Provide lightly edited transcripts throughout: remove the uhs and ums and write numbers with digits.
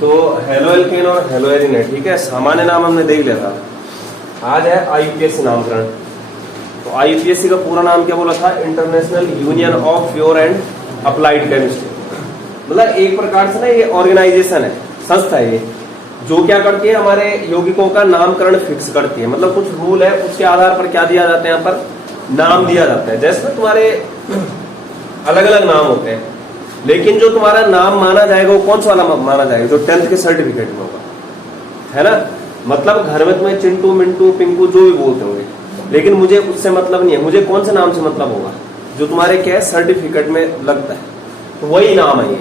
तो halo alkane और hello Erin है, ठीक है। सामान्य नाम हमने देख लिया था। आज है आईपीएससी नामकरण। तो आईपीएससी का पूरा नाम क्या बोला था? International union of pure and applied chemistry. मतलब एक प्रकार से ना ये ऑर्गेनाइजेशन है, संस्था है ये, जो क्या करती है, हमारे यौगिकों का नामकरण फिक्स करती है। मतलब कुछ रूल है, उसके आधार पर क्या दिया जाता है, यहाँ पर नाम दिया जाता है। जैसे तुम्हारे अलग अलग नाम होते हैं, लेकिन जो तुम्हारा नाम माना जाएगा वो कौन सा वाला माना जाएगा? जो 10th के सर्टिफिकेट में होगा, है ना। मतलब घर में तुम्हें चिंटू, मिंटू, पिंकू जो भी बोलते होंगे, लेकिन मुझे उससे मतलब नहीं है। मुझे कौन से नाम से मतलब होगा? जो तुम्हारे क्या है सर्टिफिकेट में लगता है, तो वही नाम है ये।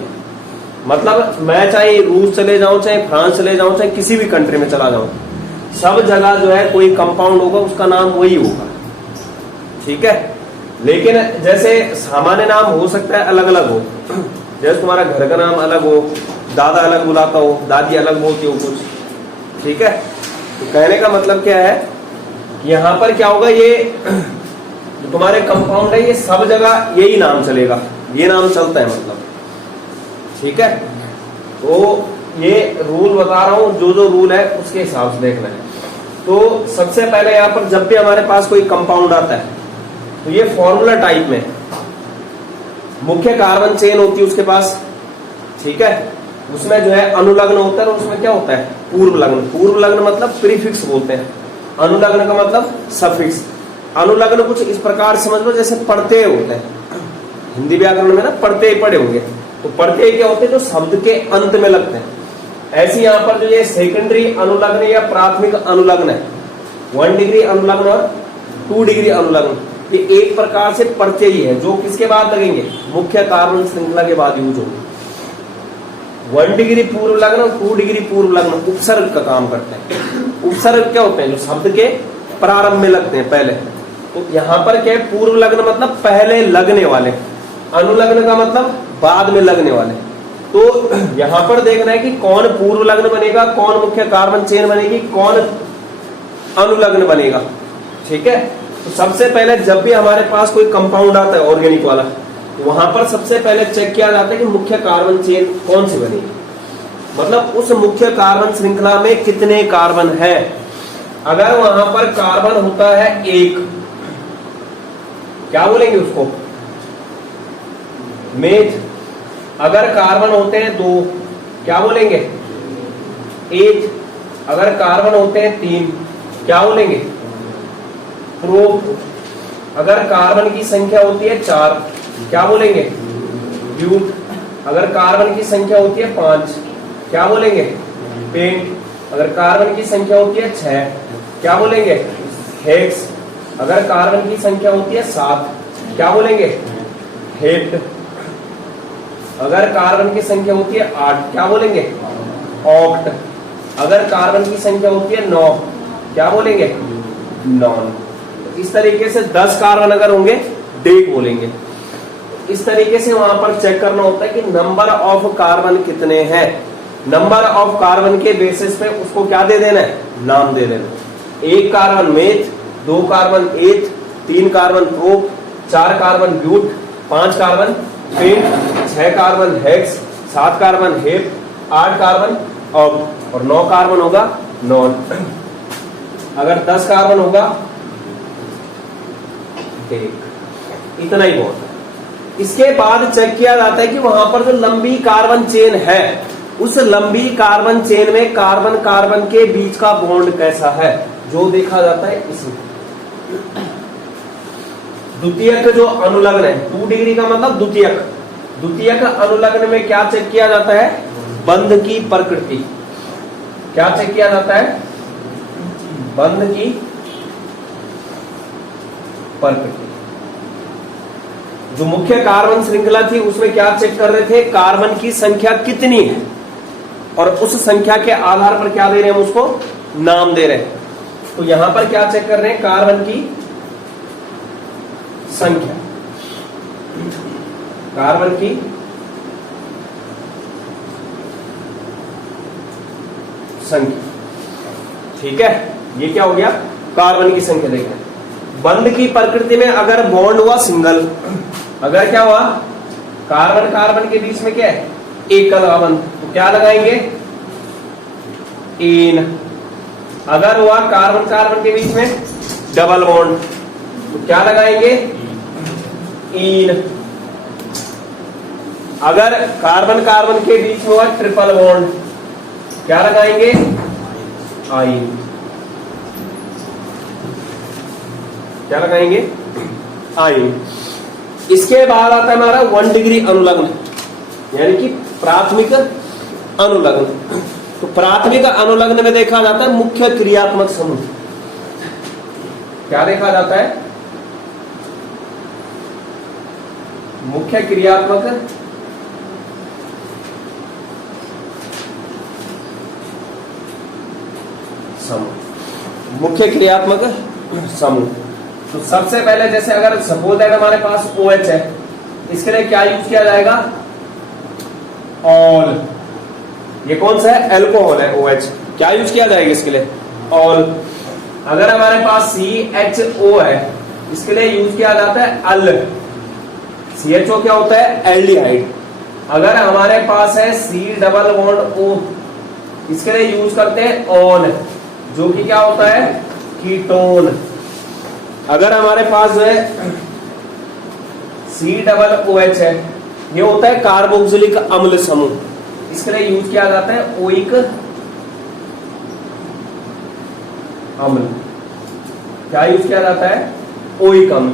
मतलब मैं चाहे रूस चले जाऊं, चाहे फ्रांस चले जाऊं, चाहे किसी भी कंट्री में चला जाऊं, सब जगह जो है कोई कंपाउंड होगा, उसका नाम वही होगा, ठीक है। लेकिन जैसे सामान्य नाम हो सकता है अलग अलग हो, जैसे तुम्हारा घर का नाम अलग हो, दादा अलग बुलाता हो, दादी अलग बोलती हो कुछ, ठीक है। तो कहने का मतलब क्या है कि यहाँ पर क्या होगा, ये जो तुम्हारे कंपाउंड है ये सब जगह यही नाम चलेगा, ये नाम चलता है मतलब, ठीक है। तो ये रूल बता रहा हूं, जो जो रूल है उसके हिसाब से देखना है। तो सबसे पहले यहाँ पर जब भी हमारे पास कोई कंपाउंड आता है, तो ये फॉर्मूला टाइप में मुख्य कार्बन चेन होती है उसके पास, ठीक है। उसमें जो है अनुलग्न होता है, और उसमें क्या होता है? पूर्व लग्न। पूर्व लग्न मतलब प्रीफिक्स बोलते हैं, अनुलग्न का मतलब सफिक्स। अनुलग्न कुछ इस प्रकार समझ लो जैसे प्रत्यय होते हैं, हिंदी व्याकरण में ना प्रत्यय पढ़े होंगे। तो प्रत्यय क्या होते हैं? जो शब्द के अंत में लगते हैं। ऐसे यहाँ पर जो ये सेकेंडरी अनुलग्न या प्राथमिक अनुलग्न है, 1 डिग्री अनुलग्न और 2 डिग्री अनुलग्न, ये एक प्रकार से प्रत्यय ही है, जो किसके बाद लगेंगे? मुख्य कार्बन श्रृंखला के बाद यूज होंगे। 1 डिग्री पूर्व लग्न और 2 डिग्री पूर्व लग्न उपसर्ग का काम करते हैं। उपसर्ग क्या होते हैं? जो शब्द के प्रारंभ में लगते हैं पहले। तो यहाँ पर क्या है? पूर्व लग्न मतलब पहले लगने वाले, अनुलग्न का मतलब बाद में लगने वाले। तो यहाँ पर देखना है कि कौन पूर्व लग्न बनेगा, कौन मुख्य कार्बन चेन बनेगी, कौन अनुलग्न बनेगा, ठीक है। तो सबसे पहले जब भी हमारे पास कोई कंपाउंड आता है ऑर्गेनिक वाला, वहां पर सबसे पहले चेक किया जाता है कि मुख्य कार्बन चेन कौन सी बनेगी। मतलब उस मुख्य कार्बन श्रृंखला में कितने कार्बन है। अगर वहां पर कार्बन होता है 1, क्या बोलेंगे उसको? मेथ। अगर कार्बन होते हैं 2, क्या बोलेंगे? एथ। अगर कार्बन होते हैं 3, क्या बोलेंगे? प्रोप। अगर कार्बन की संख्या होती है 4, क्या बोलेंगे? ब्यूट। अगर कार्बन की संख्या होती है 5, क्या बोलेंगे? पेंट। अगर कार्बन की संख्या होती है 6, क्या बोलेंगे? हेक्स। अगर कार्बन की संख्या होती है 7, क्या बोलेंगे? हेप्ट। अगर कार्बन की संख्या होती है 8, क्या बोलेंगे? ऑक्ट। अगर कार्बन की संख्या होती है 9, क्या बोलेंगे? नॉन। इस तरीके से 10 कार्बन अगर होंगे, डेक बोलेंगे। इस तरीके से वहां पर चेक करना होता है कि नंबर ऑफ कार्बन कितने हैं। नंबर ऑफ कार्बन के बेसिस पे उसको क्या दे देना है? नाम दे देना। 1 carbon meth, 2 carbon eth, 3 carbon prop, 4 carbon but, 5 carbon pent, 6 carbon hex, 7 carbon hep, 8 carbon oct, और 9 कार्बन होगा नॉन। अगर 10 कार्बन होगा डेक। इतना ही बहुत है। इसके बाद चेक किया जाता है कि वहां पर जो लंबी कार्बन चेन है, उस लंबी कार्बन चेन में कार्बन कार्बन के बीच का बॉन्ड कैसा है, जो देखा जाता है इसमें। द्वितीयक जो अनुलग्न है, 2 डिग्री का मतलब द्वितीयक। द्वितीयक अनुलग्न में क्या चेक किया जाता है? बंध की प्रकृति। क्या चेक किया जाता है? बंध की प्रकृति। जो मुख्य कार्बन श्रृंखला थी उसमें क्या चेक कर रहे थे? कार्बन की संख्या कितनी है, और उस संख्या के आधार पर क्या दे रहे हैं? हम उसको नाम दे रहे हैं। तो यहां पर क्या चेक कर रहे हैं? कार्बन की संख्या। कार्बन की संख्या, ठीक है। ये क्या हो गया? कार्बन की संख्या देख रहे हैं। बंध की प्रकृति में अगर बॉन्ड हुआ सिंगल, अगर क्या हुआ? कार्बन कार्बन के बीच में क्या है? एकल बंध, तो क्या लगाएंगे? इन। अगर हुआ कार्बन कार्बन के बीच में डबल बॉन्ड तो क्या लगाएंगे? इन। अगर कार्बन कार्बन के बीच में हुआ ट्रिपल बॉन्ड क्या लगाएंगे? आइन। क्या लगाएंगे? आइन। इसके बाद आता है हमारा 1 डिग्री अनुलग्न, यानी कि प्राथमिक अनुलग्न। तो प्राथमिक अनुलग्न में देखा जाता है मुख्य क्रियात्मक समूह। क्या देखा जाता है? मुख्य क्रियात्मक समूह। मुख्य क्रियात्मक समूह। तो सबसे पहले जैसे अगर सपोज दैट हमारे पास OH है, इसके लिए क्या यूज किया जाएगा? ऑल। ये कौन सा है? एल्कोहल है OH। क्या यूज किया जाएगा इसके लिए? ऑल। अगर हमारे पास CHO है, इसके लिए यूज किया जाता है अल। CHO क्या होता है? एल्डिहाइड। अगर हमारे पास है C डबल बॉन्ड O, इसके लिए यूज करते हैं ऑन, जो कि क्या होता है? कीटोन। अगर हमारे पास जो है C डबल OH है, ये होता है कार्बोक्सिलिक अम्ल समूह, इसके लिए यूज किया जाता है ओइक अम्ल। क्या यूज किया जाता है? ओइक अम्ल।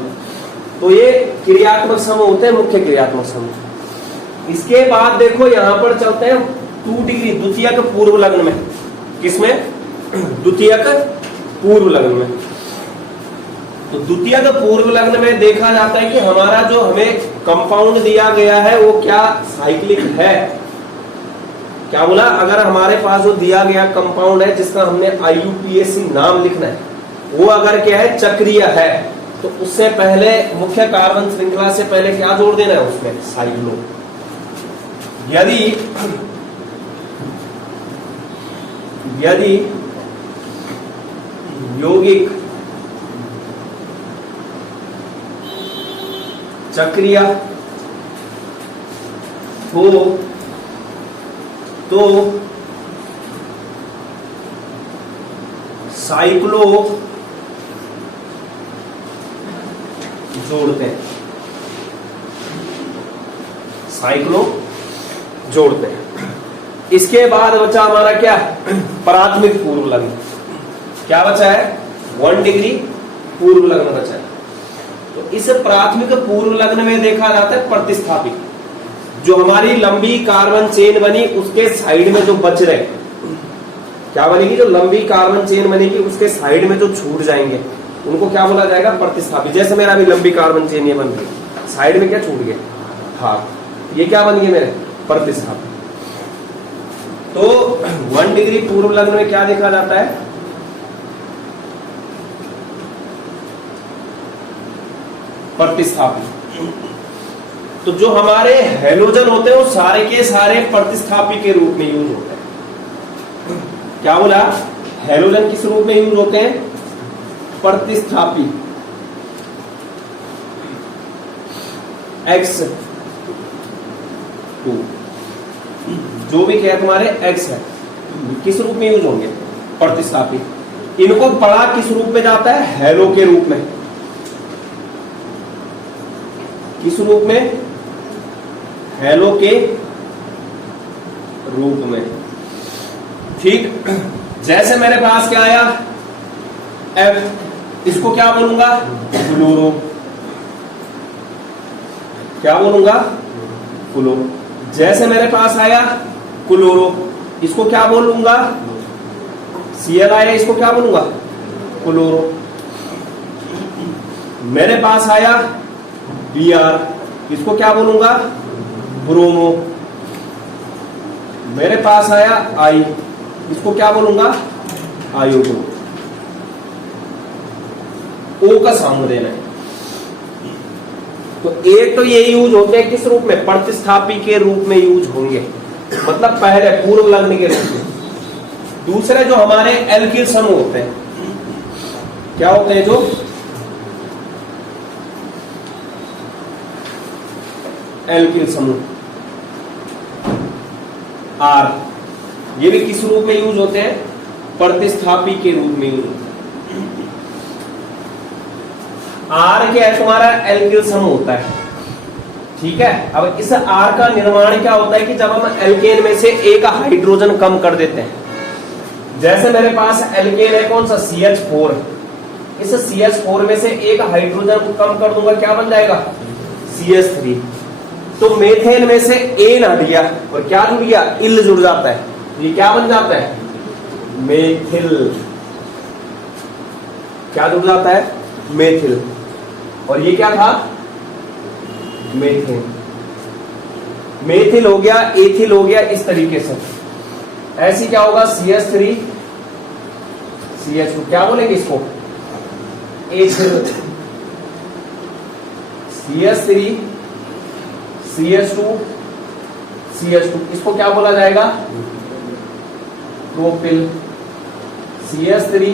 तो ये क्रियात्मक समूह होते हैं, मुख्य क्रियात्मक समूह। इसके बाद देखो यहां पर चलते हैं 2 डिग्री द्वितीयक पूर्व लग्न में। किसमें? द्वितीयक पूर्व लग्न में। तो द्वितीयक पूर्व लग्न में देखा जाता है कि हमारा जो हमें कंपाउंड दिया गया है वो क्या साइक्लिक है। क्या बोला? अगर हमारे पास जो दिया गया कंपाउंड है जिसका हमने IUPAC नाम लिखना है, वो अगर क्या है? चक्रीय है, तो उससे पहले मुख्य कार्बन श्रृंखला से पहले क्या जोड़ देना है उसमें? साइक्लो। यदि यौगिक चक्रीय हो तो साइक्लो जोड़ते हैं। साइक्लो जोड़ते हैं। इसके बाद बचा हमारा क्या? प्राथमिक पूर्व लग्न। क्या बचा है? 1 डिग्री पूर्व लग्न बचा है। तो इस प्राथमिक पूर्व लग्न में देखा जाता है प्रतिस्थापित, जो हमारी लंबी कार्बन चेन बनी उसके साइड में जो बच रहे, क्या बनेगी? जो लंबी कार्बन चेन बनेगी उसके साइड में जो छूट जाएंगे उनको क्या बोला जाएगा? प्रतिस्थापित। जैसे मेरा अभी लंबी कार्बन चेन ये बन गई, साइड में क्या छूट गया? हाँ, ये क्या बन गए मेरे? प्रतिस्थापित। तो 1 डिग्री पूर्व लग्न में क्या देखा जाता है? प्रतिस्थापी। तो जो हमारे हैलोजन होते हैं वो सारे के सारे प्रतिस्थापी के रूप में यूज होते हैं। क्या बोला? हैलोजन किस रूप में यूज होते हैं? प्रतिस्थापी। X2 जो भी क्या तुम्हारे X है, किस रूप में यूज होंगे? प्रतिस्थापी। इनको पढ़ा किस रूप में जाता है? हैलो के रूप में। किस रूप में? हैलो के रूप में। ठीक। जैसे मेरे पास क्या आया? F, इसको क्या बोलूंगा? फ्लोरो। क्या बोलूंगा? फ्लोरो। जैसे मेरे पास आया क्लोरो, इसको क्या बोलूंगा? Cl आया, इसको क्या बोलूंगा? क्लोरो। मेरे पास आया Br, इसको क्या बोलूंगा? ब्रोमो। मेरे पास आया I, इसको क्या बोलूंगा? आयोडो। O का सामने देना है। तो एक तो ये यूज होते हैं किस रूप में? प्रतिस्थापी के रूप में यूज होंगे, मतलब पहले पूर्व लग्न के रूप में। दूसरे जो हमारे एल्किल समूह होते हैं, क्या होते हैं? जो एल्किल समूह R, ये भी किस रूप में यूज होते हैं? प्रतिस्थापी के रूप में। आर क्या है तुम्हारा? एल्किल समूह होता है, ठीक है। अब इस आर का निर्माण क्या होता है कि जब हम एल्केन में से एक हाइड्रोजन कम कर देते हैं, जैसे मेरे पास एल्केन है कौन सा? CH4, इस CH4 में से एक हाइड्रोजन को कम कर दूंगा, क्या बन जाएगा? CH3। तो मेथेन में से एन हट गया और क्या जुड़ गया? इल जुड़ जाता है, ये क्या बन जाता है? मेथिल। क्या जुड़ जाता है? मेथिल। और ये क्या था? मेथेन। मेथिल हो गया, एथिल हो गया, इस तरीके से। ऐसी क्या होगा? CH3 CH2, क्या बोलेंगे इसको? एथिल। CH3 CH2 CH2, इसको क्या बोला जाएगा? प्रोपिल। CH3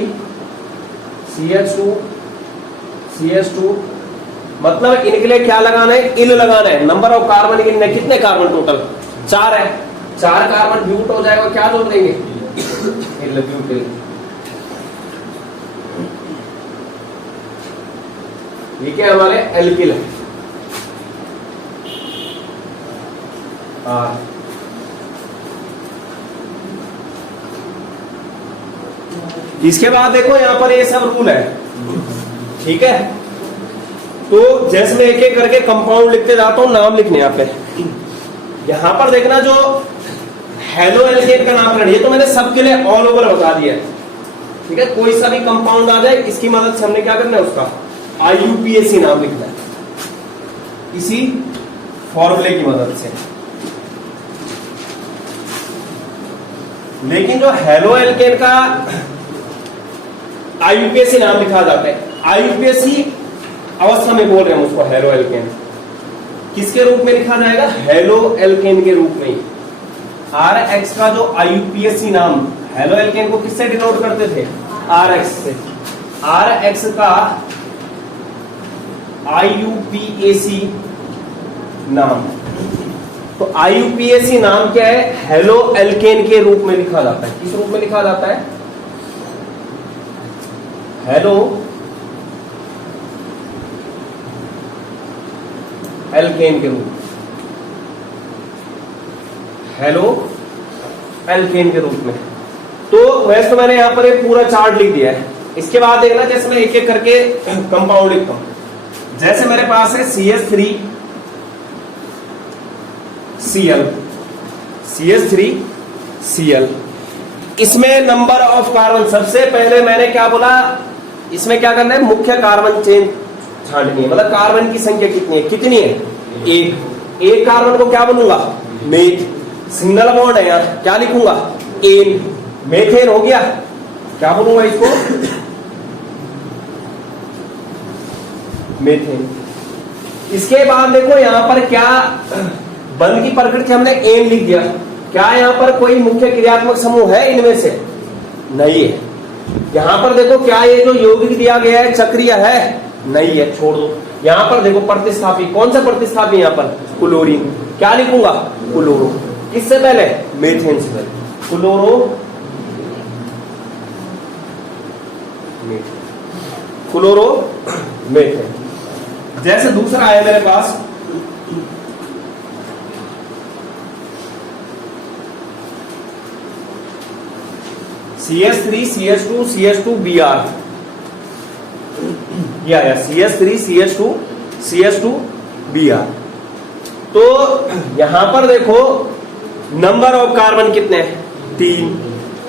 CH2 CH2, मतलब इनके लिए क्या लगाना है? इल लगाना है। नंबर ऑफ कार्बन इनने कितने कार्बन? टोटल 4 है। 4 कार्बन ब्यूट हो जाएगा, क्या जोड़ देंगे? इल, ब्यूटिल। ये क्या हमारे? एल्किल है। इसके बाद देखो यहां पर ये सब रूल है, ठीक है। तो जैसे मैं एक एक करके कंपाउंड लिखते जाता हूं, नाम लिखने यहाँ पे। यहां पर देखना जो हेलो एल्केन का नामकरण, ये तो मैंने सबके लिए ऑल ओवर बता दिया है, ठीक है। कोई सा भी कंपाउंड आ जाए, इसकी मदद से हमने क्या करना है? उसका IUPAC नाम लिखना है, इसी फॉर्मूले की मदद से। लेकिन जो हेलो एल्केन का IUPAC नाम लिखा जाता है, IUPAC अवस्था में बोल रहे हैं उसको हेलो एल्केन, किसके रूप में लिखा जाएगा? हेलो एल्केन के रूप में। RX का जो IUPAC नाम, हेलो एल्केन को किससे डिनोट करते थे? RX से। RX का IUPAC नाम, तो IUPAC नाम क्या है? हेलो एल्केन के रूप में लिखा जाता है। किस रूप में लिखा जाता है? हेलो एल्केन के रूप, हेलो एल्केन के रूप में। तो वैसे तो मैंने यहां पर एक पूरा चार्ट लिख दिया है। इसके बाद देखना, जैसे मैं एक एक करके कंपाउंड लिखता हूं। जैसे मेरे पास है CH3 Cl, CH3 Cl, इसमें नंबर ऑफ कार्बन, सबसे पहले मैंने क्या बोला? इसमें क्या करना है? मुख्य कार्बन चेन छांटनी है, मतलब कार्बन की संख्या कितनी है? कितनी है? एक कार्बन को क्या बोलूंगा? मेथ। सिंगल बॉन्ड है यार, क्या लिखूंगा? एन। मेथेन हो गया, क्या बोलूंगा इसको? मेथेन। इसके बाद देखो यहां पर क्या बंद की प्रकृति हमने एन लिख दिया। क्या यहां पर कोई मुख्य क्रियात्मक समूह है इनमें से? नहीं है। यहां पर देखो क्या ये जो यौगिक दिया गया है चक्रीय है? नहीं है, छोड़ दो। यहां पर देखो प्रतिस्थापी, कौन सा प्रतिस्थापी? यहां पर क्लोरीन, क्या लिखूंगा? क्लोरो। किससे पहले? मेथेन से पहले। Chloro chloro methane. जैसे दूसरा आया मेरे पास CH3 CH2 CH2 Br, क्या आया? CH3 CH2 CH2 Br। तो यहां पर देखो नंबर ऑफ कार्बन कितने हैं?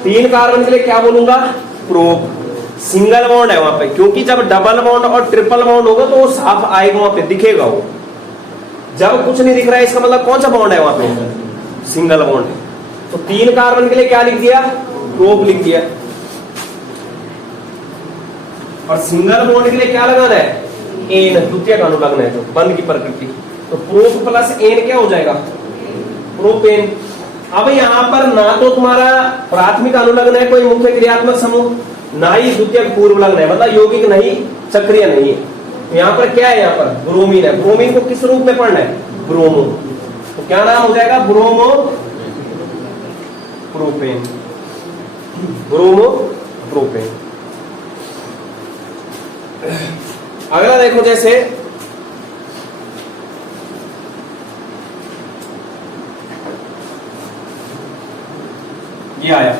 3 कार्बन के लिए क्या बोलूंगा? प्रोप। सिंगल बॉन्ड है वहां पे, क्योंकि जब डबल बॉन्ड और ट्रिपल बॉन्ड होगा तो वो साफ आएगा, वहां पे दिखेगा वो। जब कुछ नहीं दिख रहा है इसका मतलब कौन सा बॉन्ड है वहां पे? सिंगल बॉन्ड है। तो 3 कार्बन के लिए क्या लिख दिया? प्रोप लिख दिया। और सिंगल बॉन्ड के लिए क्या लगाना है? एन, द्वितीय का अनुलग्न है जो बंद की प्रकृति। तो प्रोप प्लस एन क्या हो जाएगा? प्रोपेन। अब यहां पर ना तो तुम्हारा प्राथमिक अनुलग्न है कोई मुख्य क्रियात्मक समूह, ना ही द्वितीय पूर्व लग्न है, मतलब यौगिक नहीं, चक्रीय नहीं है। यहां पर क्या है? यहां पर ब्रोमीन है। ब्रोमीन को किस रूप में पढ़ना है? ब्रोमो। तो क्या नाम हो जाएगा? Bromo propane. Bromo propane. अगला देखो, जैसे ये आया,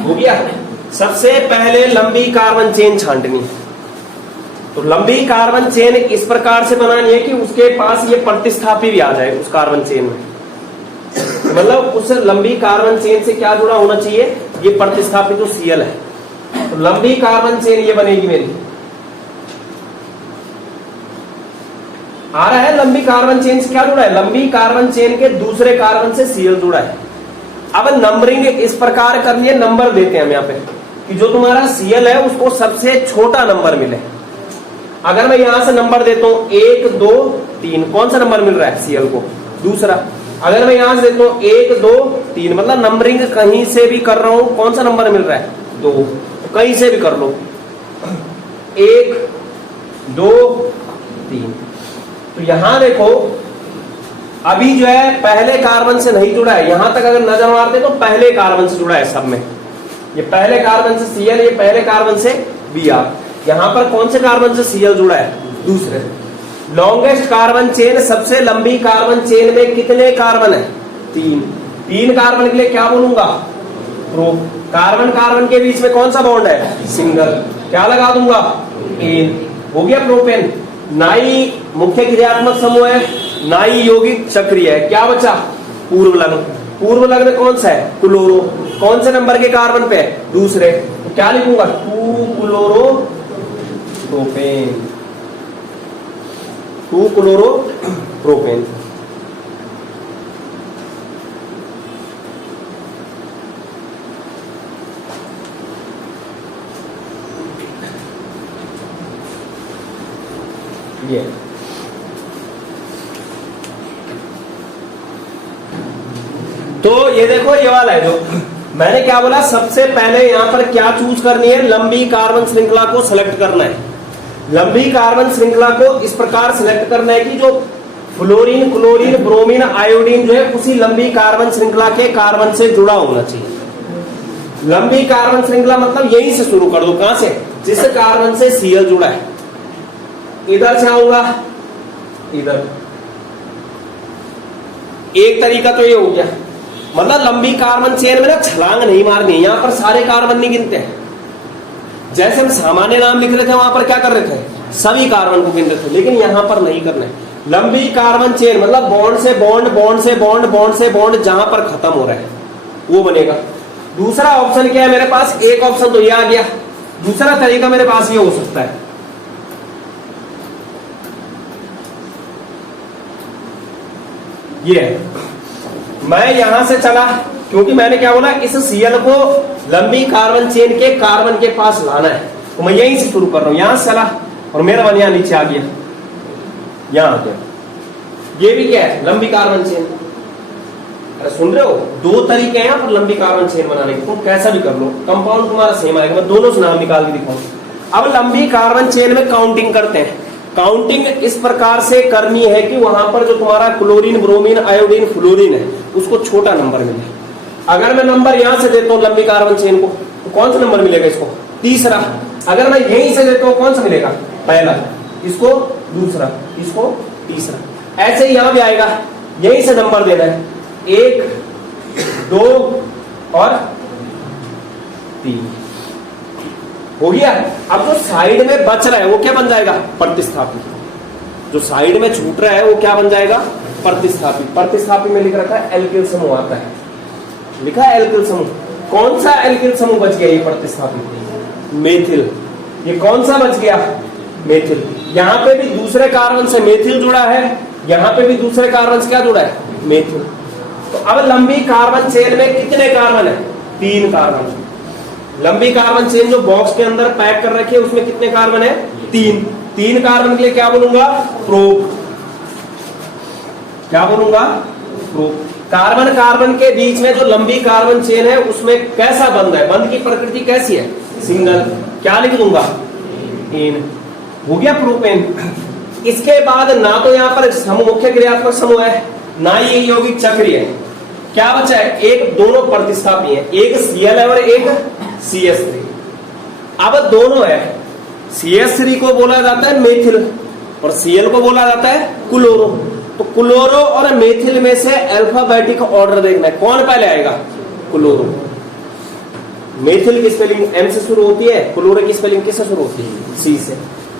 हो गया। सबसे पहले लंबी कार्बन चेन छांटनी, तो लंबी कार्बन चेन इस प्रकार से बनानी है कि उसके पास ये प्रतिस्थापी भी आ जाए उस कार्बन चेन में, मतलब उस लंबी कार्बन चेन से क्या जुड़ा होना चाहिए, ये प्रतिस्थापी जो Cl है। तो लंबी कार्बन चेन ये बनेगी मेरी, आ रहा है। लंबी कार्बन चेन से क्या जुड़ा है, लंबी कार्बन चेन के दूसरे कार्बन से Cl जुड़ा है। अब नंबरिंग इस प्रकार करनी है, नंबर देते हैं हम यहाँ पे कि जो तुम्हारा Cl है उसको सबसे छोटा नंबर मिले। अगर मैं यहां से नंबर देता हूं 1 2 3, कौन सा नंबर मिल रहा है Cl को, दूसरा। अगर मैं यहां से देता हूं 1 2 3, मतलब नंबरिंग कहीं से भी कर रहा हूं, कौन सा नंबर मिल रहा है 2, तो कहीं से भी कर लो, 1 2 3। तो यहां देखो अभी जो है पहले कार्बन से नहीं जुड़ा है, यहां तक अगर नजर मारते तो पहले कार्बन से जुड़ा है सब में। ये पहले कार्बन से Cl, ये पहले कार्बन से Br। यहां पर कौन से कार्बन से Cl जुड़ा है, दूसरे। लॉन्गेस्ट कार्बन चेन, सबसे लंबी कार्बन चेन में कितने कार्बन है, 3। 3 कार्बन के लिए क्या बोलूंगा, प्रो। कार्बन कार्बन के बीच में कौन सा बॉन्ड है, सिंगल, क्या लगा दूंगा, एन। हो गया प्रोपेन। नाई मुख्य क्रियात्मक समूह है, नाई यौगिक चक्रीय है, क्या बचा, पूर्व लग्न। पूर्व लग्न कौन सा है, क्लोरो। कौन से नंबर के कार्बन पे है, दूसरे, तो क्या लिखूंगा, 2 क्लोरो प्रोपेन, 2 क्लोरो प्रोपेन। ये तो ये देखो, ये वाला है जो मैंने क्या बोला, सबसे पहले यहां पर क्या चूज करनी है, लंबी कार्बन श्रृंखला को सिलेक्ट करना है। लंबी कार्बन श्रृंखला को इस प्रकार सिलेक्ट करना है कि जो फ्लोरीन क्लोरीन ब्रोमीन आयोडीन जो है उसी लंबी कार्बन श्रृंखला के कार्बन से जुड़ा होना चाहिए। लंबी कार्बन श्रृंखला मतलब यहीं से शुरू कर दो, कहां से, जिस कार्बन से Cl जुड़ा है। इधर से आऊंगा, इधर। एक तरीका तो ये हो गया, मतलब लंबी कार्बन चेन में ना छलांग नहीं मारनी है, यहां पर सारे कार्बन नहीं गिनते हैं। जैसे हम सामान्य नाम लिख रहे थे वहां पर क्या कर रहे थे, सभी कार्बन को गिन रहे थे, लेकिन यहां पर नहीं करना है। लंबी कार्बन चेन मतलब बॉन्ड से बॉन्ड, बॉन्ड से बॉन्ड, बॉन्ड से बॉन्ड, जहां पर खत्म हो रहा है वो बनेगा। दूसरा ऑप्शन क्या है मेरे पास, एक ऑप्शन तो ये आ गया, दूसरा तरीका मेरे पास ये हो सकता है, ये मैं यहां से चला, क्योंकि मैंने क्या बोला, इस Cl को लंबी कार्बन चेन के कार्बन के पास लाना है, तो मैं यहीं से शुरू कर रहा हूं, यहां से चला और मेरा बन यहां नीचे आ गया, यहां आ गया। ये भी क्या है, लंबी कार्बन चेन। अरे सुन रहे हो, 2 तरीके हैं यहाँ पर लंबी कार्बन चेन बनाने के, तुम कैसा भी कर लो, कंपाउंड तुम्हारा सेम आएगा। मैं दोनों से नाम निकाल के दिखाऊं। अब लंबी कार्बन चेन में काउंटिंग करते हैं। काउंटिंग इस प्रकार से करनी है कि वहां पर जो तुम्हारा क्लोरीन ब्रोमीन आयोडीन फ्लोरीन है उसको छोटा नंबर मिले। अगर मैं नंबर यहां से देता हूं लंबी कार्बन चेन को, तो कौन सा नंबर मिलेगा इसको, तीसरा। अगर मैं यहीं से देता हूं कौन सा मिलेगा, पहला, इसको दूसरा, इसको तीसरा। ऐसे ही यहां भी आएगा, यहीं से नंबर देना है, 1 2 और 3। हो गया। अब जो साइड में बच रहा है वो क्या बन जाएगा, प्रतिस्थापी। जो साइड में छूट रहा है वो क्या बन जाएगा, प्रतिस्थापी। प्रतिस्थापी में लिख रखा है एल्किल समूह आता है, लिखा है एल्किल समूह। कौन सा एल्किल समूह बच गया, ये प्रतिस्थापी, मेथिल। ये कौन सा बच गया, मेथिल। यहां पे भी दूसरे कार्बन से मेथिल जुड़ा है, यहां पे भी दूसरे कार्बन से क्या जुड़ा है, मेथिल। तो अब लंबी कार्बन चेन में कितने कार्बन है, 3 कार्बन। लंबी कार्बन चेन जो बॉक्स के अंदर पैक कर रखी है उसमें कितने कार्बन है, 3 कार्बन के लिए क्या बोलूंगा, प्रोप। क्या बोलूंगा, प्रोप। कार्बन कार्बन के बीच में जो लंबी कार्बन चेन है उसमें कैसा बंध है, बंध की प्रकृति कैसी है, सिंगल। क्या लिख दूंगा, एन। हो गया प्रोपेन। इसके बाद ना तो यहां पर समूह मुख्य क्रियात्मक समूह है, ना ये यौगिक चक्रीय है। क्या बचा है, एक दोनों प्रतिस्थापी है, एक Cl है और एक CH3। अब दोनों है, CH3 को बोला जाता है मेथिल और Cl को बोला जाता है क्लोरो। तो क्लोरो और मेथिल में से अल्फाबेटिक ऑर्डर देखना है, कौन पहले आएगा, क्लोरो। मेथिल की स्पेलिंग M से शुरू होती है, क्लोरो की स्पेलिंग किससे शुरू होती है, C से।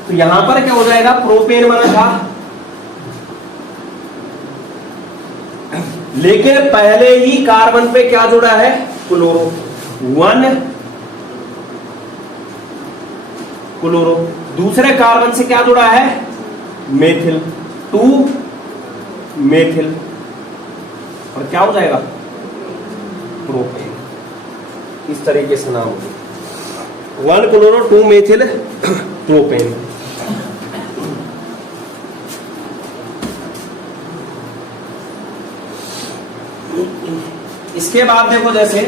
तो यहां पर क्या हो जाएगा, प्रोपेन बना था, लेकिन पहले ही कार्बन पे क्या जुड़ा है, क्लोरो 1 क्लोरो। दूसरे कार्बन से क्या जुड़ा है, मेथिल 2 मेथिल, और क्या हो जाएगा, प्रोपेन। इस तरीके से नाम होगा 1 क्लोरो 2 मेथिल प्रोपेन। इसके बाद देखो, जैसे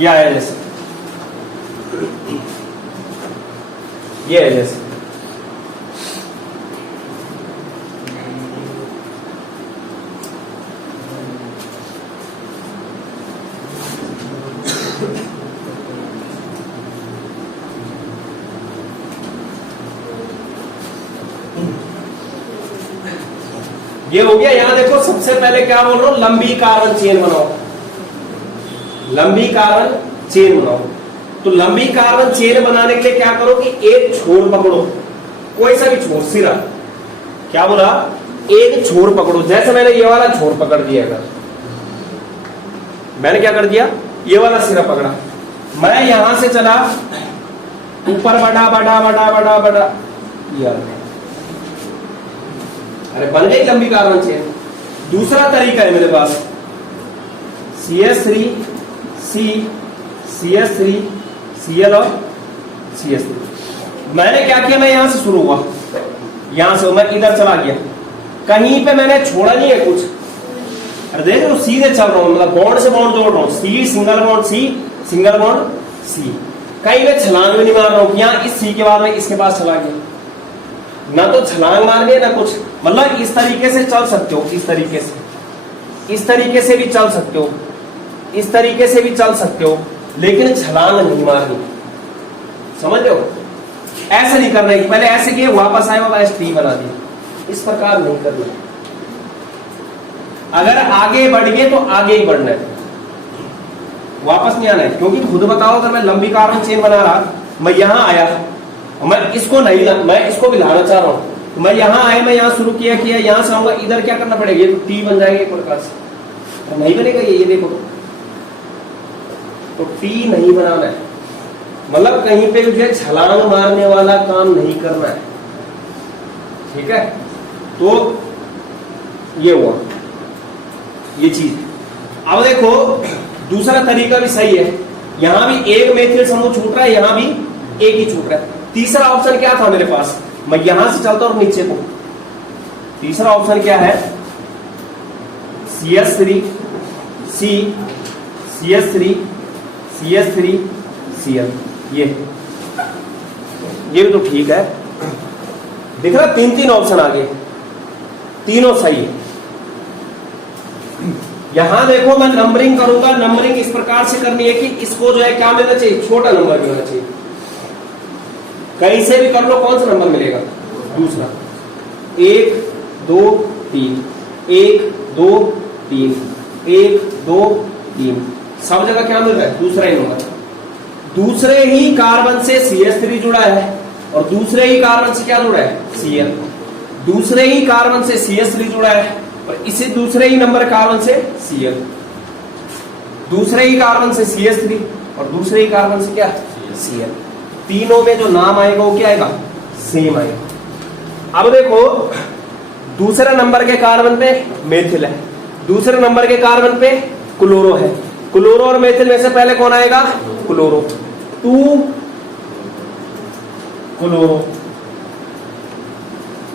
यह है, जैसे ये है, जैसे ये हो गया। यहां देखो, सबसे पहले क्या बोल रहा हूं, लंबी कार्बन चेन बनाओ, लंबी कार्बन चेन बनाओ। तो लंबी कार्बन चेन बनाने के लिए क्या करो कि एक छोर पकड़ो, कोई सा भी छोर, सिरा। क्या बोला, एक छोर पकड़ो। जैसे मैंने ये वाला छोर पकड़ दिया, अगर मैंने क्या कर दिया, ये वाला सिरा पकड़ा, मैं यहां से चला ऊपर, बड़ा बड़ा बड़ा बड़ा बड़ा, अरे बन गई लंबी कार्बन चेन। दूसरा तरीका है मेरे पास, CH3 C CH3 Cl और CH3। मैंने क्या किया, मैं यहां से शुरू हुआ, यहां से मैं इधर चला गया, कहीं पे मैंने छोड़ा नहीं है कुछ। अरे देख रहे हो, सीधे चल रहा हूं, मतलब बॉन्ड से बॉन्ड जोड़ रहा हूं, C single bond C single bond C। कहीं मैं छलांग भी नहीं मार रहा हूं, यहाँ इस C के बाद में इसके पास चला गया, ना तो छलांग मारनी है ना कुछ। मतलब इस तरीके से चल सकते हो, इस तरीके से, इस तरीके से भी चल सकते हो, इस तरीके से भी चल सकते हो, लेकिन छलांग नहीं मारनी, समझ रहे हो। ऐसे नहीं करना है कि पहले ऐसे किए वापस आए वापस टी बना दिया, इस प्रकार नहीं करना। अगर आगे बढ़ गए तो आगे ही बढ़ना है, वापस नहीं आना है। क्योंकि खुद बताओ, अगर मैं लंबी कार्बन चेन बना रहा, मैं यहां आया, मैं इसको नहीं, मैं इसको भी लाना चाह रहा हूं, तो मैं यहां आया, मैं यहां शुरू किया, यहां से आऊंगा, इधर क्या करना पड़ेगा, ये टी बन जाएगा एक प्रकार से, नहीं बनेगा ये देखो। तो टी नहीं बनाना है, मतलब कहीं पे मुझे छलांग मारने वाला काम नहीं करना है, ठीक है। तो ये हुआ ये चीज। अब देखो, दूसरा तरीका भी सही है, यहां भी एक मेथिल समूह छूट रहा है, यहां भी एक ही छूट रहा है। तीसरा ऑप्शन क्या था मेरे पास, मैं यहां से चलता हूं नीचे को, तीसरा ऑप्शन क्या है, CH3 C CH3 CH3 Cl। ये भी तो ठीक है, दिख रहा, तीन ऑप्शन आ गए, तीनों सही है। यहां देखो, मैं नंबरिंग करूंगा, नंबरिंग इस प्रकार से करनी है कि इसको जो है क्या मिलना चाहिए, छोटा नंबर मिलना चाहिए। कहीं से भी कर लो, कौन सा नंबर मिलेगा, दूसरा, 1 2 3 1 2 3 1 2 3, सब जगह क्या मिल रहा है, दूसरा ही नंबर। दूसरे ही कार्बन से CH3 जुड़ा है और दूसरे ही कार्बन से क्या जुड़ा है, Cl। दूसरे ही कार्बन से CH3 जुड़ा है और इसी दूसरे ही नंबर कार्बन से Cl। दूसरे ही कार्बन से CH3 और दूसरे ही कार्बन से क्या, Cl। तीनों में जो नाम आएगा वो क्या आएगा, सेम आएगा। अब देखो, दूसरे नंबर के कार्बन पे मेथिल है, दूसरे नंबर के कार्बन पे क्लोरो है। क्लोरो और मेथिल में से पहले कौन आएगा, क्लोरो। 2 chloro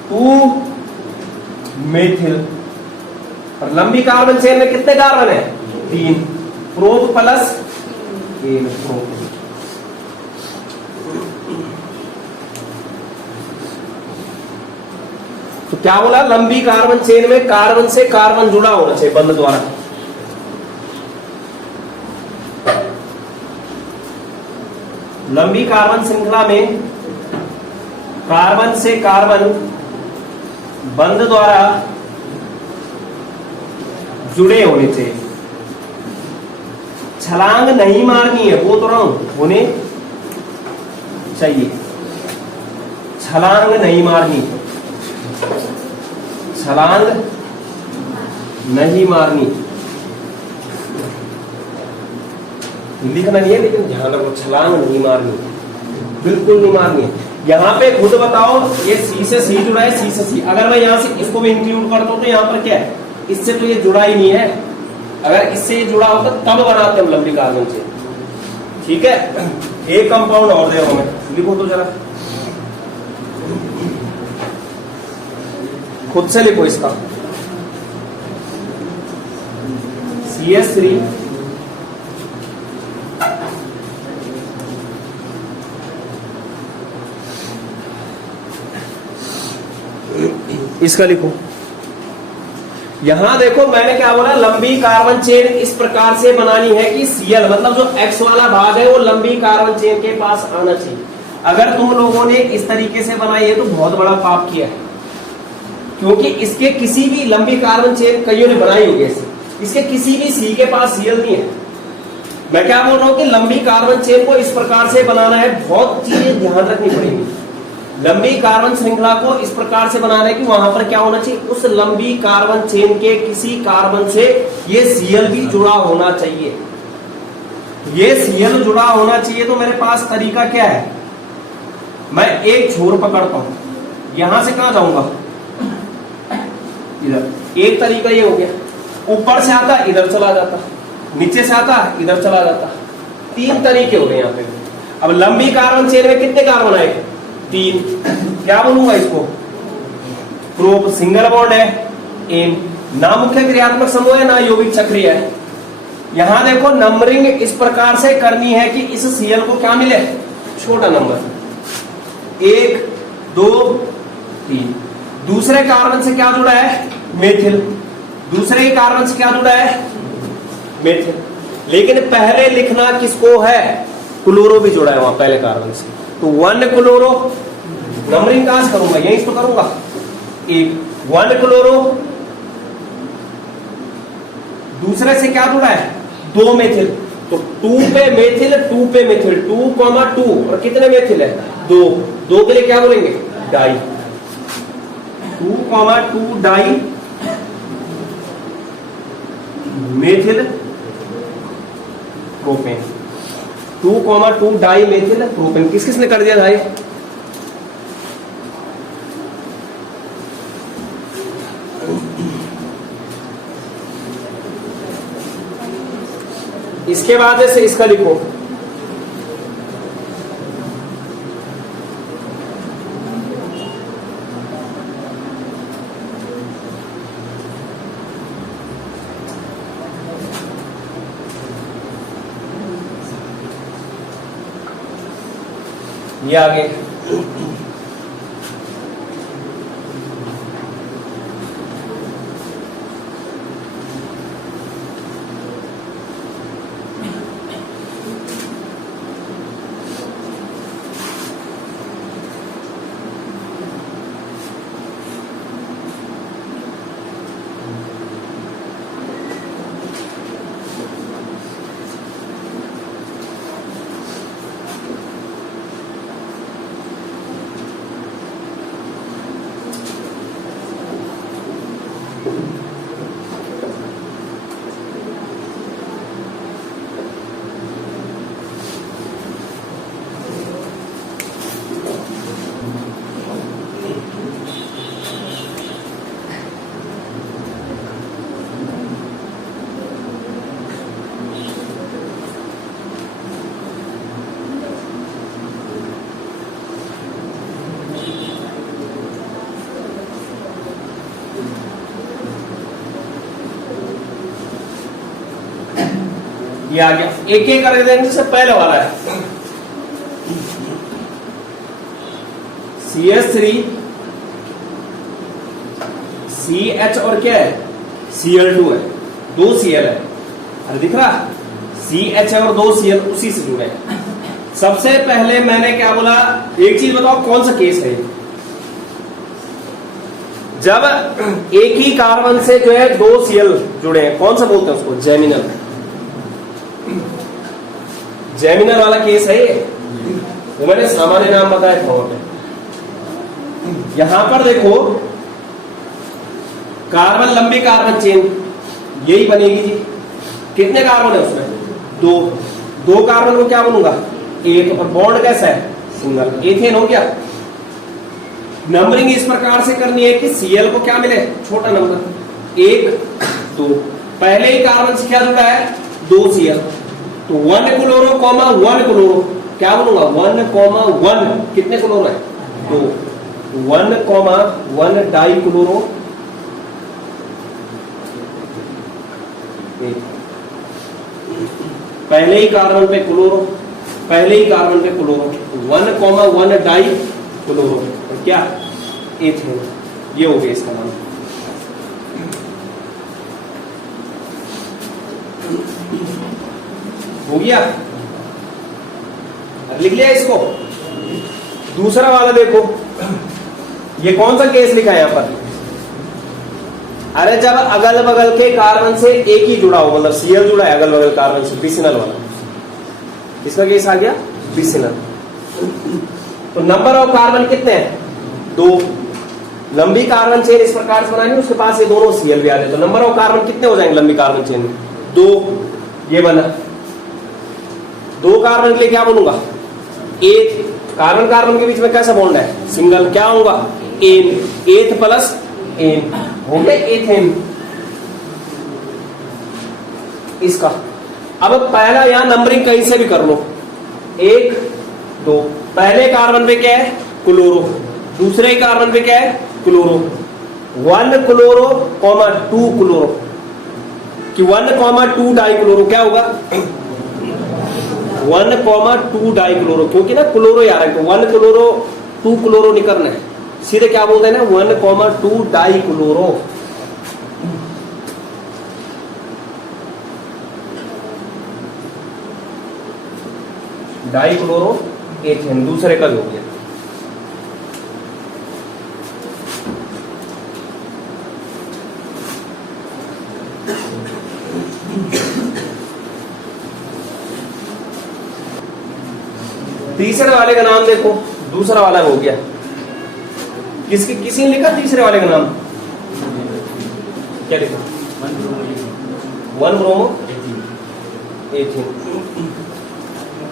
2 methyl. और लंबी कार्बन चेन में कितने कार्बन है, 3, प्रोप प्लस एन प्रोपेन। तो क्या बोला, लंबी कार्बन चेन में कार्बन से कार्बन जुड़ा होना चाहिए बंध द्वारा। लंबी कार्बन श्रृंखला में कार्बन से कार्बन बंध द्वारा जुड़े होने चाहिए। छलांग नहीं मारनी है, वो तो रहा हूं, होने चाहिए। छलांग नहीं मारनी, छलांग नहीं मारनी, लिखना नहीं है लेकिन ध्यान रखो, छलांग नहीं मारनी, बिल्कुल नहीं मारनी है। यहाँ पे खुद बताओ, ये सी से सी जुड़ा है, सी से सी, अगर मैं यहाँ से इसको भी इंक्लूड करता हूँ तो यहाँ पर क्या है, इससे तो ये जुड़ा ही नहीं है। अगर इससे ये जुड़ा होता तब बनाते हम लंबी कार्बन से। ठीक है, एक कंपाउंड और दे हमें, लिखो तो जरा, खुद से लिखो इसका, CH3 इसका लिखो। यहां देखो मैंने क्या बोला, लंबी कार्बन चेन इस प्रकार से बनानी है कि Cl मतलब जो X वाला भाग है वो लंबी कार्बन चेन के पास आना चाहिए। अगर तुम लोगों ने इस तरीके से बनाई है तो बहुत बड़ा पाप किया है, क्योंकि इसके किसी भी लंबी कार्बन चेन कईयों ने बनाई होगी ऐसे, इसके किसी भी C के पास Cl नहीं है। मैं क्या बोल रहा हूं कि लंबी कार्बन चेन को इस प्रकार से बनाना है, बहुत चीजें ध्यान रखनी पड़ेगी। लंबी कार्बन श्रृंखला को इस प्रकार से बनाना है कि वहां पर क्या होना चाहिए, उस लंबी कार्बन चेन के किसी कार्बन से ये Cl भी जुड़ा होना चाहिए। ये Cl जुड़ा होना चाहिए, तो मेरे पास तरीका क्या है, मैं एक छोर पकड़ता हूं, यहां से कहां जाऊंगा, इधर। एक तरीका ये हो गया, ऊपर से आता इधर चला जाता, नीचे से आता इधर चला जाता। तीन तरीके हो गए यहाँ पे। अब लंबी कार्बन चेन में कितने कार्बन आए, 3, क्या बोलूंगा इसको, प्रोप, सिंगल बॉन्ड है, एन, ना मुख्य क्रियात्मक समूह है ना यौगिक चक्रीय है। यहां देखो नंबरिंग इस प्रकार से करनी है कि इस Cl को क्या मिले, छोटा नंबर, 1 2 3। दूसरे कार्बन से क्या जुड़ा है, मेथिल, दूसरे ही कार्बन से क्या जुड़ा है, मेथिल। लेकिन पहले लिखना किसको है, क्लोरो भी जुड़ा है वहां पहले कार्बन से, तो 1 क्लोरो, नंबरिंग कहां से करूंगा, यहीं तो करूंगा, 1 क्लोरो। दूसरे से क्या जुड़ा है, 2 मेथिल, तो 2 पे मेथिल, 2 पे मेथिल, 2,2 और कितने मेथिल है, 2 के लिए क्या बोलेंगे, di, 2,2 di methyl propane, 2,2 di methyl propane. किस किसने कर दिया भाई, इसके बाद से इसका लिखो, ये आगे ये आ गया, एक एक कर देंगे। जैसे पहले वाला है CH3 CH और क्या है Cl2 है, 2 Cl है, अरे दिख रहा CH है और 2 Cl उसी से जुड़े हैं। सबसे पहले मैंने क्या बोला, एक चीज बताओ कौन सा केस है, जब एक ही कार्बन से जो है 2 Cl जुड़े हैं, कौन सा बोलते हैं उसको, जेमिनल। जेमिनल वाला केस है ये, तो मैंने सामान्य नाम बताया था वहां पे। यहां पर देखो कार्बन, लंबी कार्बन चेन यही बनेगी जी। कितने कार्बन है उसमें, 2 कार्बन को क्या बनूंगा, एक, और बॉन्ड कैसा है, सिंगल, एथेन हो गया। नंबरिंग इस प्रकार से करनी है कि Cl को क्या मिले, छोटा नंबर, 1 2, पहले ही कार्बन से क्या जुड़ा है, 2 Cl, तो 1 क्लोरो, 1 क्लोरो क्या बनूंगा, 1, 1 कितने क्लोरो है, 2, 1, 1 डाई क्लोरो, पहले ही कार्बन पे क्लोरो, पहले ही कार्बन पे क्लोरो, 1, 1 डाई क्लोरो, और क्या, एथेन। ये हो गया इसका नाम। हो गया, लिख लिया इसको। दूसरा वाला देखो, ये कौन सा केस लिखा है यहां पर, अरे जब अगल बगल के कार्बन से एक ही जुड़ा हो, मतलब Cl जुड़ा है अगल बगल कार्बन से, बिसिनल वाला, इसका केस आ गया बिसिनल। तो नंबर ऑफ कार्बन कितने हैं, 2। लंबी कार्बन चेन इस प्रकार से बनाएंगे, उसके पास ये दोनों Cl भी आ जाए, तो नंबर ऑफ कार्बन कितने हो जाएंगे लंबी कार्बन चेन में, 2। ये बना, 2 कार्बन के लिए क्या बनूंगा, 1, कार्बन कार्बन के बीच में कैसा बॉन्ड है, सिंगल, क्या होगा, एन, एथ प्लस एन, हो गया एथेन इसका। अब पहला यहां नंबरिंग कहीं से भी कर लो, 1 2, पहले कार्बन पे क्या है, क्लोरो, दूसरे कार्बन पे क्या है, क्लोरो, 1 क्लोरो, 2 क्लोरो, कि 1, 2 डाई क्लोरो, क्या होगा, 1, 2 डाई क्लोरो, क्योंकि ना क्लोरो यार है, तो 1 क्लोरो 2 क्लोरो निकलना है, सीधे क्या बोलते हैं ना, 1, 2 die chloro. Die chloro ethane, दूसरे का भी हो गया। तीसरे वाले का नाम देखो, दूसरा वाला हो गया, किसी ने लिखा तीसरे वाले का नाम, क्या लिखा, 1 ब्रोमो एथेन।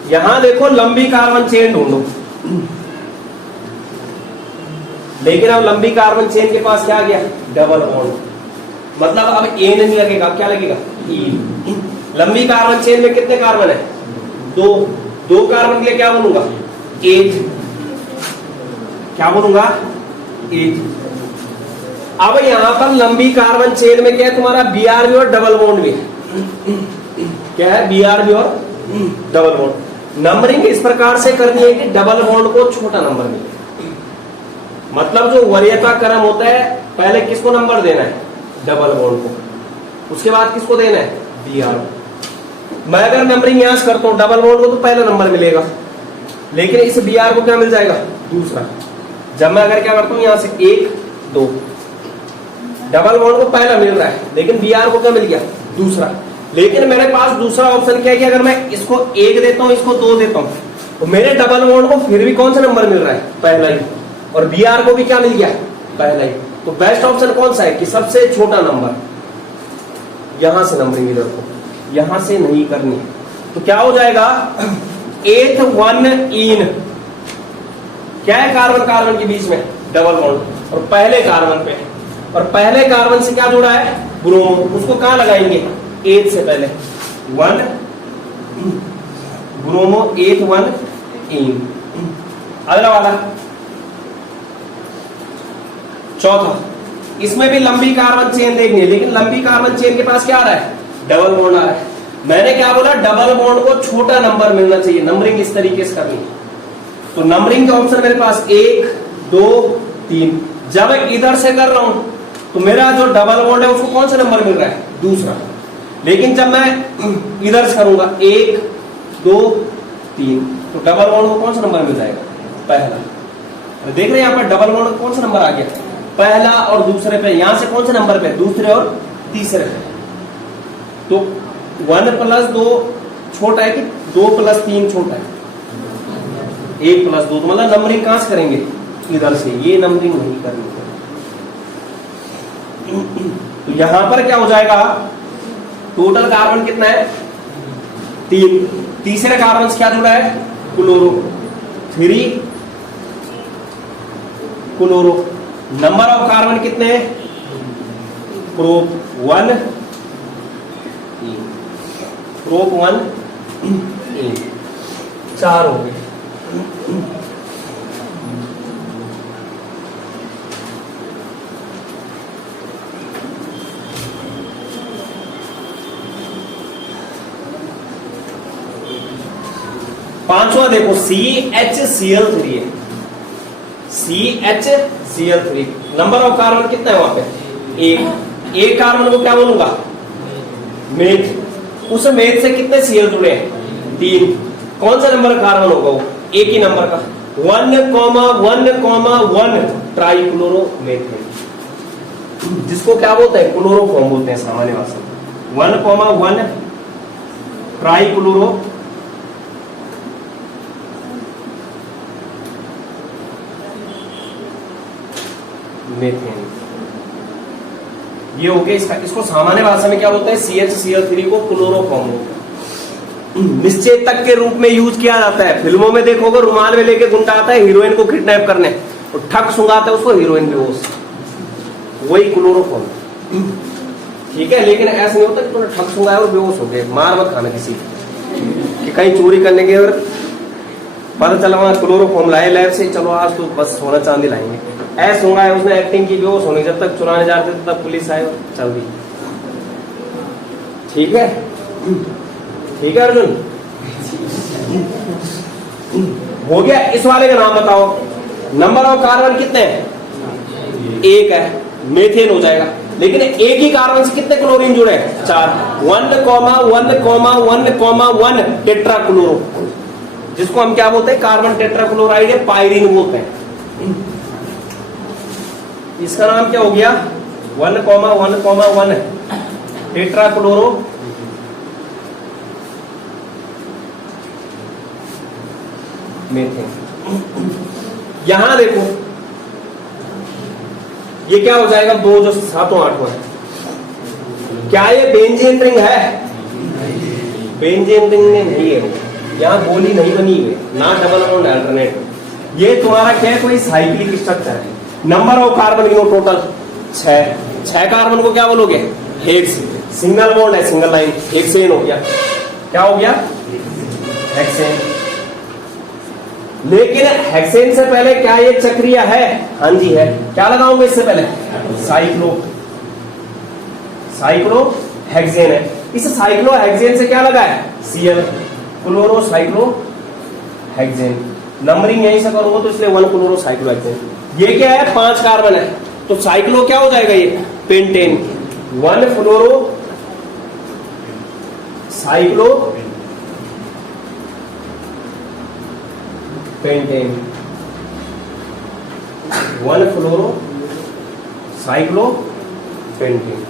यहां देखो लंबी कार्बन चेन ढूंढो, लेकिन अब लंबी कार्बन चेन के पास क्या आ गया, डबल बॉन्ड, मतलब अब ए नहीं लगेगा, क्या लगेगा, ई। लंबी कार्बन चेन में कितने कार्बन है, 2 कार्बन के लिए क्या बनूंगा, 8, क्या बनूंगा, 8। अब यहां पर लंबी कार्बन चेन में क्या है तुम्हारा, Br भी और डबल बॉन्ड भी है, क्या है, Br भी और डबल बॉन्ड। नंबरिंग इस प्रकार से करनी है कि डबल बॉन्ड को छोटा नंबर मिले, मतलब जो वरीयता क्रम होता है, पहले किसको नंबर देना है, डबल बॉन्ड को, उसके बाद किसको देना है, Br। मैं अगर नंबरिंग यहां से करता हूं डबल बॉन्ड को, तो पहला नंबर मिलेगा, लेकिन इस Br को क्या मिल जाएगा, दूसरा। जब मैं अगर क्या करता हूं यहां से 1 2, डबल बॉन्ड को पहला मिल रहा है, लेकिन Br को क्या मिल गया, दूसरा। लेकिन मेरे पास दूसरा ऑप्शन क्या है कि अगर मैं इसको 1 देता हूं, इसको 2 देता हूं, तो मेरे डबल बॉन्ड को फिर भी कौन सा नंबर मिल रहा है, पहला ही, और Br को भी क्या मिल गया, पहला ही। तो बेस्ट ऑप्शन कौन सा है कि सबसे छोटा नंबर, यहां से नंबरिंग इधर को, यहां से नहीं करनी। तो क्या हो जाएगा, 8 1 इन, क्या है, कार्बन कार्बन के बीच में डबल बॉन्ड, और पहले कार्बन पे, और पहले कार्बन से क्या जुड़ा है, ब्रोमो, उसको कहां लगाएंगे, 8 से पहले 1 ब्रोमो, 8 1 इन। अगला वाला चौथा, इसमें भी लंबी कार्बन चेन देखनी है, लेकिन लंबी कार्बन चेन के पास क्या आ रहा है, डबल बॉन्ड आ रहा है। मैंने क्या बोला, डबल बॉन्ड को छोटा नंबर मिलना चाहिए, नंबरिंग इस तरीके से करनी है। तो नंबरिंग के ऑप्शन मेरे पास 1 2 3। जब इधर से कर रहा हूं तो मेरा जो डबल बॉन्ड है उसको कौन सा नंबर मिल रहा है, दूसरा। लेकिन जब मैं इधर से करूंगा 1 2 3 तो डबल बॉन्ड को कौन सा नंबर मिल जाएगा, पहला। देख रहे हैं यहाँ पर डबल बॉन्ड कौन सा नंबर आ गया, पहला और दूसरे पे। यहां से कौन से नंबर पे, दूसरे और तीसरे पे। तो 1 + 2 छोटा है कि 2 + 3 छोटा है, 1 + 2। तो मतलब नंबरिंग कहां से करेंगे, इधर से। ये नंबरिंग नहीं करनी है। तो यहां पर क्या हो जाएगा, टोटल कार्बन कितना है, 3। तीसरे कार्बन से क्या जुड़ा है, chloro, 3 chloro. Number of carbon कितने हैं, प्रोप 1 प्रोप 1 4 हो गए। पांचवा देखो CHCl3 है, CHCl3। नंबर ऑफ कार्बन कितना है वहां पे, 1 कार्बन को क्या बोलूंगा, मेथ। उस मेथ से कितने Cl जुड़े हैं, 3। कौन सा नंबर कार्बन होगा वो, एक ही नंबर का, 1,1,1 ट्राइक्लोरोमेथेन, जिसको क्या बोलते हैं, क्लोरोफॉर्म बोलते हैं सामान्य भाषा में। 1,1 ट्राइक्लोरो मेथेन। ये हो गया इसका। इसको सामान्य भाषा में क्या बोलते हैं, CHCl3 को क्लोरोफॉर्म बोलते हैं। निश्चेतक के रूप में यूज किया जाता है। फिल्मों में देखोगे रुमाल में लेके गुंडा आता है हीरोइन को किडनैप करने, और ठक सुंगाता है उसको, हीरोइन बेहोश, वही क्लोरोफॉर्म। ठीक है, लेकिन ऐसा नहीं होता कि तुमने ठक सुंगाया और बेहोश हो गए। मार मत खाना किसी कि कहीं चोरी करने के, और पता चला वहां क्लोरोफॉर्म लाए लैब से, चलो आज तो बस सोना चांदी लाएंगे, ऐसा होगा है। उसने एक्टिंग की, बेहोश होने, जब तक चुराने जाते थे तब पुलिस आए, चल दी। ठीक है, ठीक है अर्जुन, हो गया। इस वाले का नाम बताओ। नंबर ऑफ कार्बन कितने हैं, 1 है, मेथेन हो जाएगा। लेकिन एक ही कार्बन से कितने क्लोरीन जुड़े हैं, 4। 1,1,1,1 टेट्राक्लोरो, जिसको हम क्या बोलते हैं, कार्बन टेट्राक्लोराइड या पायरीन बोलते हैं। इसका नाम क्या हो गया, 1,1,1 टेट्राक्लोरो मेथेन। यहां देखो ये क्या हो जाएगा, 2 जो 7 और 8 है। क्या ये बेंजीन रिंग है, बेंजीन रिंग नहीं है, यहां गोली नहीं बनी हुई, ना डबल बॉन्ड अल्टरनेट। ये तुम्हारा क्या है, कोई साइक्लिक स्ट्रक्चर है। Number of carbon in total 6 carbon को क्या बोलोगे, हेक्स। सिंगल बॉन्ड है, सिंगल लाइन, हेक्सेन हो गया। क्या हो गया, हेक्सेन। लेकिन हेक्सेन से पहले क्या ये चक्रीय है, हाँ जी है। क्या लगाऊंगा इससे पहले, साइक्लो हेक्सेन है। इस साइक्लो हेक्सेन से क्या लगा है, Cl, chloro cyclo hexane. Numbering यहीं से करूंगा तो इसलिए 1 क्लोरो साइक्लो हेक्सेन। ये क्या है, 5 कार्बन है, तो साइक्लो क्या हो जाएगा, ये पेंटेन। 1 फ्लोरो साइक्लो पेंटेन, 1 फ्लोरो साइक्लो पेंटेन।